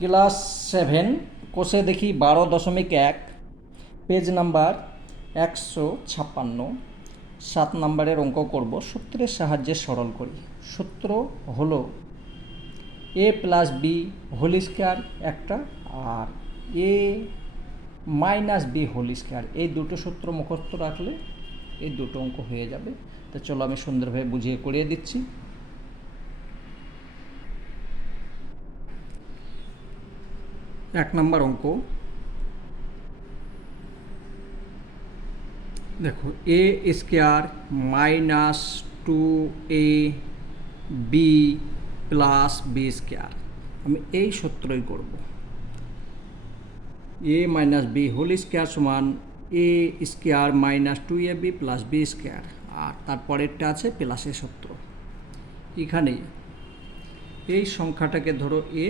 Class seven, কোষে দেখি বারো দশমিক এক, পেজ নাম্বার একশো ছাপ্পান্ন। সাত নম্বরের অঙ্ক করব, সূত্রের সাহায্যে সরল করি। সূত্র হলো A plus B whole square একটা আর, A minus B whole square. এই দুটো সূত্র মুখস্থ রাখলে এই দুটো অঙ্ক হয়ে যাবে। তো চলো আমি সুন্দরভাবে বুঝিয়ে করিয়ে দিচ্ছি। এক নম্বর অঙ্ক। দেখো, A square minus two A B plus B square. আমি এই সূত্রই করব। A minus B whole square সমান A square minus two A B plus B square. আর তারপরেরটা আছে প্লাসের সূত্র। এখানে এই সংখ্যাটাকে ধরো এ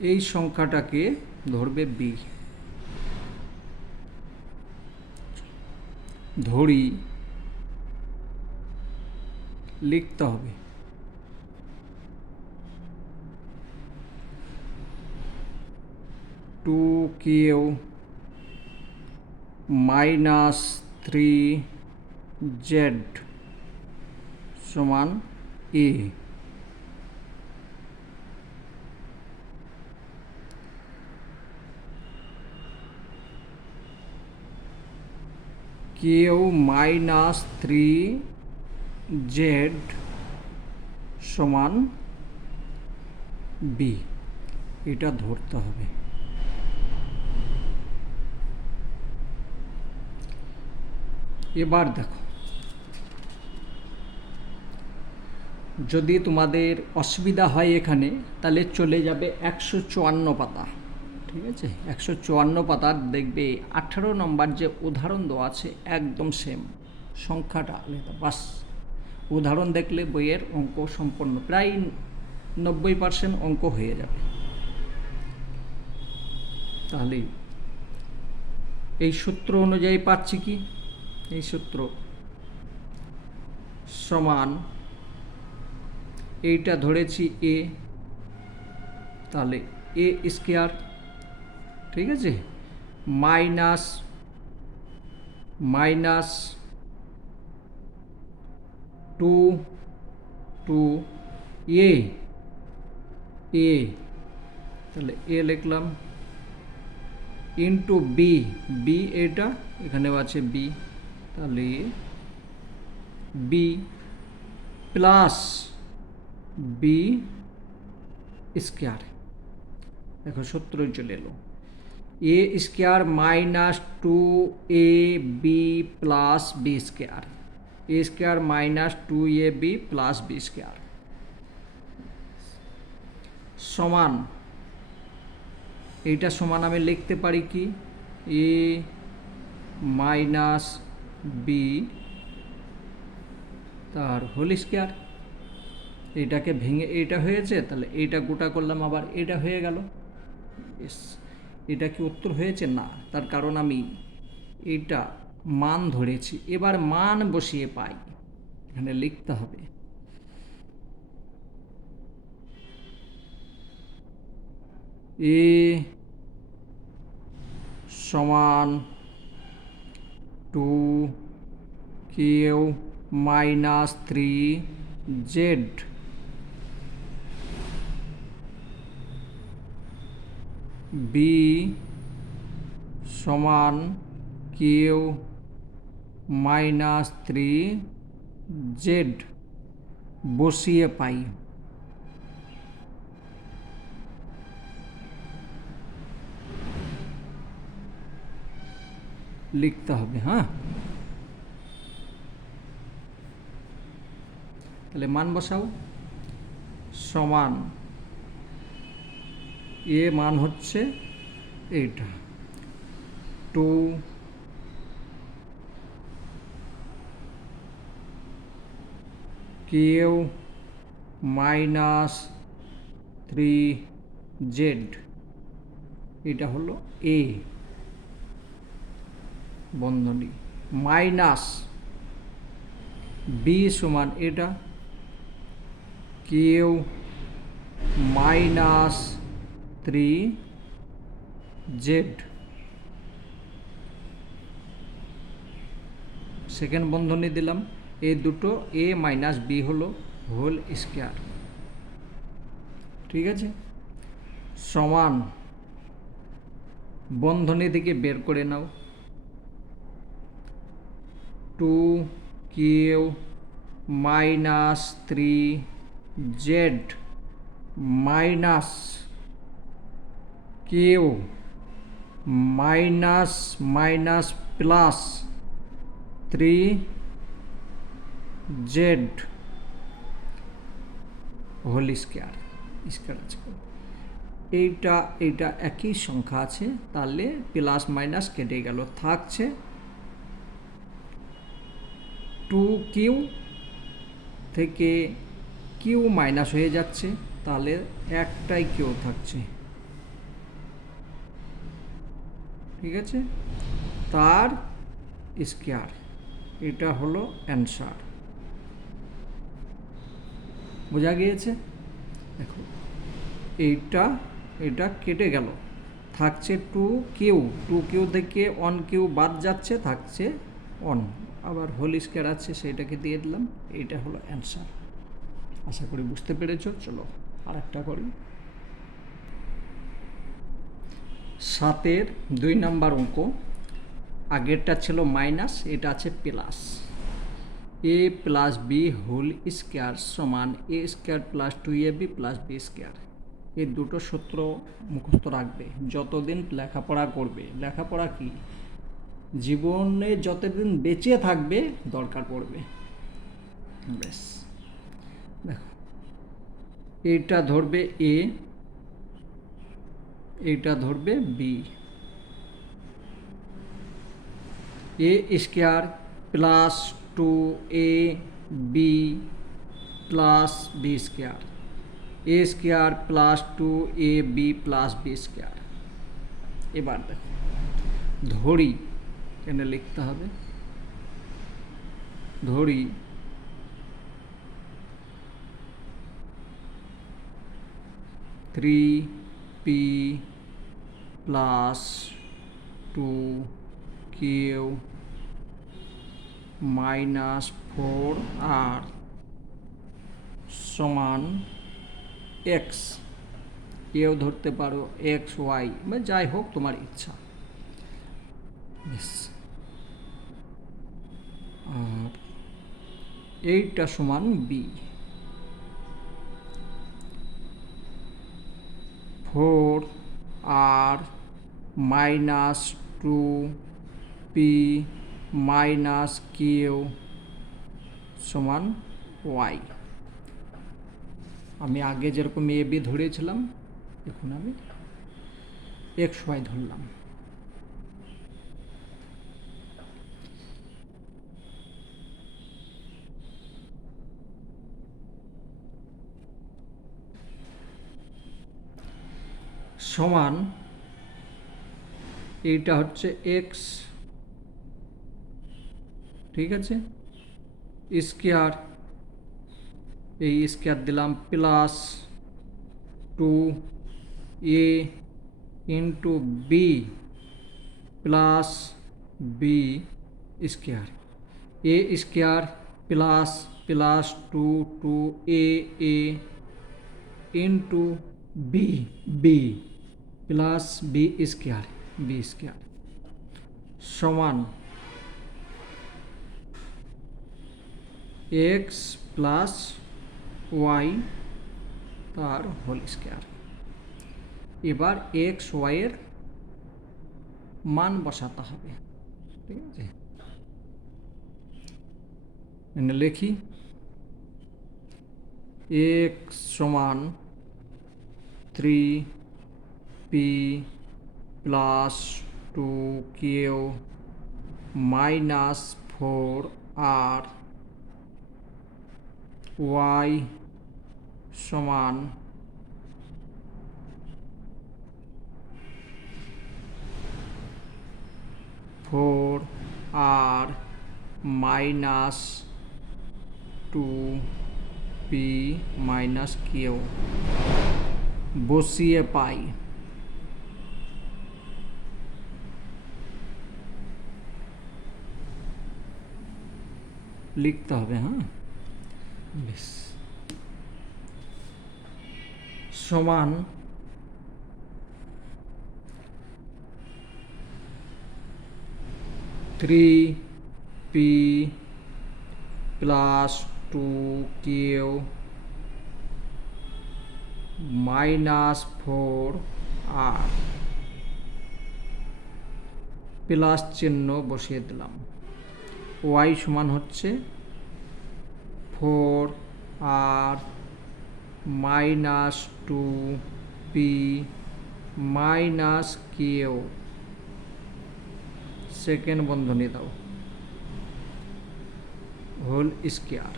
এই সংখ্যাটাকে ধরবে বি। ধরি লিখতে হবে। Two Q minus three Z সমান A. Q minus three Z সমান বি। এটা ধরতে হবে। এবার দেখো। যদি তোমাদের অসুবিধা হয় এখানে, তাহলে চলে যাবে একশো চুয়ান্ন পাতা। ঠিক আছে? একশো চুয়ান্ন পাতার দেখবে, আঠারো নম্বর যে উদাহরণ দেওয়া আছে একদম সেম সংখ্যাটা আলাদা, বাস। উদাহরণ দেখলে বইয়ের অঙ্ক সম্পন্ন, প্রায় নব্বই পার্সেন্ট অঙ্ক হয়ে যাবে। তাহলে এই সূত্র অনুযায়ী পাচ্ছি কি? এই সূত্র সমান এইটা ধরেছি এ তাহলে এ স্কোয়ার ঠিক আছে? Minus minus two two, A A, তাহলে এ লিখলাম। ইন্টু বি বি এটা এখানেও আছে বি, তাহলে বি প্লাস বি স্কোয়ার। দেখো সত্তরই চলে এলো। A square minus two A B plus B square. A square minus two A B plus B square. সমান, এইটা সমান আমি লিখতে পারি কি? এ মাইনাস বি তার হোল স্কোয়ার। এটাকে ভেঙে এইটা হয়েছে, তাহলে এইটা গোটা করলাম আবার এটা হয়ে গেল। এস এটা কি উত্তর হয়েছে? না, তার কারণ আমি এটা মান ধরেছি। এবার মান বসিয়ে পাই। এখানে লিখতে হবে। এ সমান two Q minus three Z. B সমান কিউ মাইনাস থ্রি জেড বসিয়ে পাই। লিখতে হবে হ্যাঁ? তাহলে মান বসাও। সমান এ মান হচ্ছে এইটা। Two Q minus three Z এটা হলো এ বন্ধনী। মাইনাস বি সমান এটা। Q minus three Z. Second বন্ধনী দিলাম। এই দুটো, এ মাইনাস বি হলো হোল স্কোয়ার। ঠিক আছে? সমান বন্ধনী থেকে বের করে নাও। Two Q minus three Z minus Q minus minus plus three Z whole square square আছে। এইটা এইটা একই সংখ্যা আছে, তাহলে প্লাস মাইনাস কেটে গেল। থাকছে টু কিউ থেকে কিউ মাইনাস হয়ে যাচ্ছে, তাহলে একটাই কিউ থাকছে। ঠিক আছে? তার স্কোয়ার। এটা হলো অ্যান্সার। বোঝা গিয়েছে? দেখো, এইটা, এটা কেটে গেল। থাকছে টু কিউ। টু কিউ থেকে অন কিউ বাদ যাচ্ছে, থাকছে অন আবার হোল স্কোয়ার আছে, সেইটাকে দিয়ে দিলাম। এইটা হলো অ্যান্সার। আশা করি বুঝতে পেরেছ। চলো আর একটা করি। সাতের দুই নাম্বার অঙ্ক। আগেরটা ছিল মাইনাস, এটা আছে plus. A plus B whole square সমান A square plus two A B plus B square. এই দুটো সূত্র মুখস্থ রাখবে। যতদিন লেখাপড়া করবে। লেখাপড়া কি? জীবনে যতদিন বেঁচে থাকবে, দরকার পড়বে। ব্যাস। দেখো। এটা ধরবে এ এইটা ধরবে B A square plus two A B plus B square A square plus two A B plus B square এবার দেখো ধরি এখানে লিখতে হবে ধরি three plus two Q minus four R সমান এক্স কেউ ধরতে পারো এক্স ওয়াই বা যাই হোক তোমার ইচ্ছা। এইটা সমান B four R minus two P minus Q সমান ওয়াই। আমি আগে যেরকম এ, বি ধরেছিলাম, এখন আমি এক্স, ওয়াই ধরলাম। সমান এইটা হচ্ছে এক্স ঠিক আছে? স্কোয়ার, এই স্কোয়ার দিলাম plus two A into B plus B square. A square plus plus two two A A into B B. Plus B square B square সমান এক্স প্লাস ওয়াই তার হোল স্কোয়ার এবার X ওয়াইয়ের মান বসাতে হবে, ঠিক আছে? এখানে লিখি এক্স সমান three P plus two Q minus four R Y সমান four R minus two P minus Q বসিয়ে পাই। লিখতে হবে হ্যাঁ? বেশ। সমান three P plus two Q minus four R plus চিহ্ন বসিয়ে দিলাম। ওয়াই সমান হচ্ছে four R minus two P minus Q second বন্ধনী দাও। হোল স্কোয়ার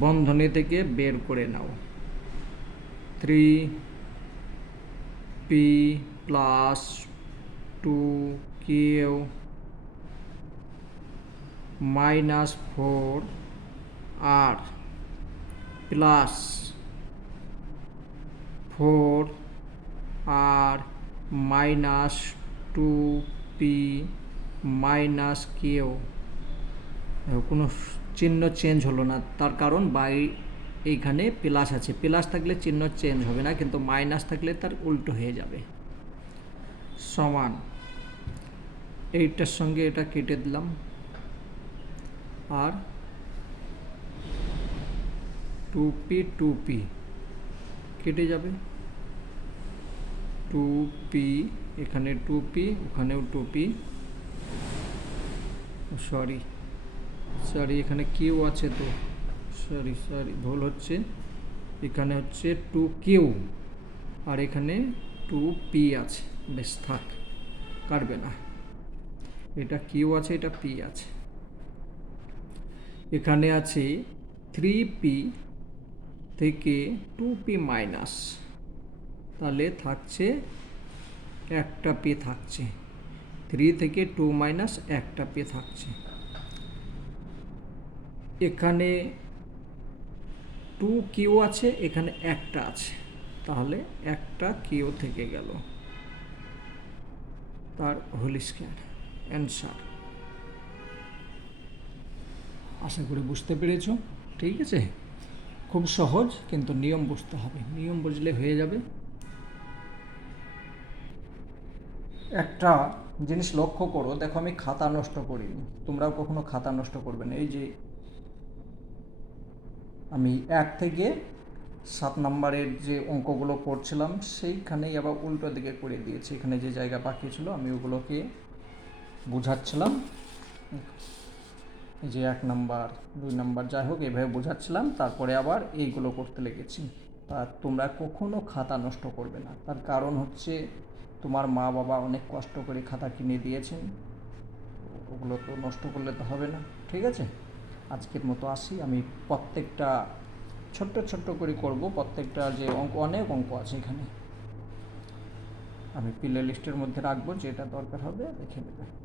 বন্ধনী থেকে বের করে নাও। Three P plus two Q minus four R plus four R minus two P minus Q. কোনো চিহ্ন চেঞ্জ হলো না। তার কারণ বাই এইখানে প্লাস আছে। প্লাস থাকলে চিহ্ন চেঞ্জ হবে না, কিন্তু মাইনাস থাকলে তার উল্টো হয়ে যাবে। সমান। এইটার সঙ্গে এটা কেটে দিলাম। আর টু পি টু পি কেটে যাবে। টু পি এখানে টু পি ওখানেও টু পি সরি সরি এখানে কিউ আছে তো। সরি সরি ভুল হচ্ছে। এখানে হচ্ছে টু কিউ আর এখানে টু পি আছে। বেশ, থাক, কাটবে না। এটা কিউ আছে, এটা পি আছে। এখানে আছে থ্রি পি থেকে টু পি মাইনাস তাহলে থাকছে একটা পি থাকছে। থ্রি থেকে টু মাইনাস একটা পে থাকছে। এখানে টু কিউ আছে, এখানে একটা আছে। তাহলে একটা কিউ থেকে গেল। তার হোল স্কোয়ার। অ্যান্সার। আশা করি বুঝতে পেরেছ। ঠিক আছে? খুব সহজ, কিন্তু নিয়ম বুঝতে হবে। নিয়ম বুঝলে হয়ে যাবে। একটা জিনিস লক্ষ্য করো, দেখো আমি খাতা নষ্ট করিনি তোমরাও কখনো খাতা নষ্ট করবে না। এই যে আমি এক থেকে সাত নাম্বারের যে অঙ্কগুলো করছিলাম সেইখানেই আবার উল্টো দিকে করে দিয়েছি। এখানে যে জায়গা বাকি ছিল, আমি ওগুলোকে বোঝাচ্ছিলাম। যে এক নাম্বার, দুই নাম্বার, যাই হোক, এভাবে বোঝাচ্ছিলাম, তারপরে আবার এইগুলো করতে লেগেছি। আর তোমরা কখনো খাতা নষ্ট করবে না। তার কারণ হচ্ছে তোমার মা বাবা অনেক কষ্ট করে খাতা কিনে দিয়েছেন। ওগুলো তো নষ্ট করলে তো হবে না, ঠিক আছে? আজকের মতো আসি। আমি প্রত্যেকটা ছোট্ট ছোট্ট করে করব। প্রত্যেকটা যে অঙ্ক, অনেক অঙ্ক আছে এখানে। আমি প্লে লিস্টের মধ্যে রাখব, যেটা দরকার হবে, দেখে নেবে।